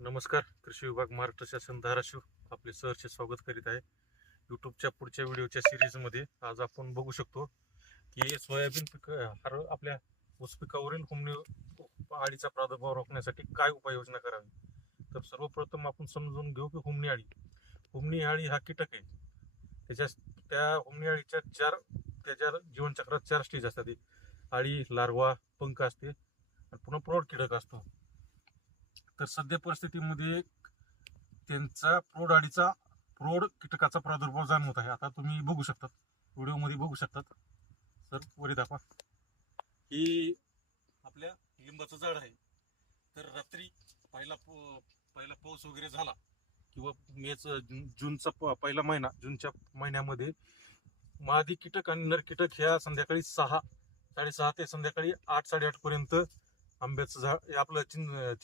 नमस्कार. कृषी विभाग महाराष्ट्र शासन धाराशिव आपले सहर्ष स्वागत करीत आहे. यूट्यूबच्या पुढच्या व्हिडिओच्या सिरीजमध्ये आज आपण बघू शकतो की सोयाबीन पीक आपल्या ऊस पिकावरील हुमणी अळीचा प्रादुर्भाव रोखण्यासाठी काय उपाययोजना करावी. तर सर्वप्रथम आपण समजून घेऊ की हुमणी अळी हा कीटक आहे. त्या हुमणी अळीच्या त्याच्या जीवनचक्रात 4 स्टेज असतात. अळी, लार्वा, पंख असते आणि पुन्हा प्रौढ कीटक असतो. तर सध्या परिस्थितीमध्ये त्यांचा प्रौढ कीटकाचा प्रादुर्भाव जाणवत आहे. आता तुम्ही बघू शकतात, व्हिडिओमध्ये बघू शकतात. सर वरी दाखवा. ही आपल्या लिंबाचं झाड आहे. तर रात्री पहिला पाऊस वगैरे झाला किंवा जूनचा पहिला महिना, जूनच्या महिन्यामध्ये मादी कीटक आणि नर कीटक ह्या संध्याकाळी 6-6:30 ते संध्याकाळी 8-8:30 पर्यंत आंब्याचं झाड आपलं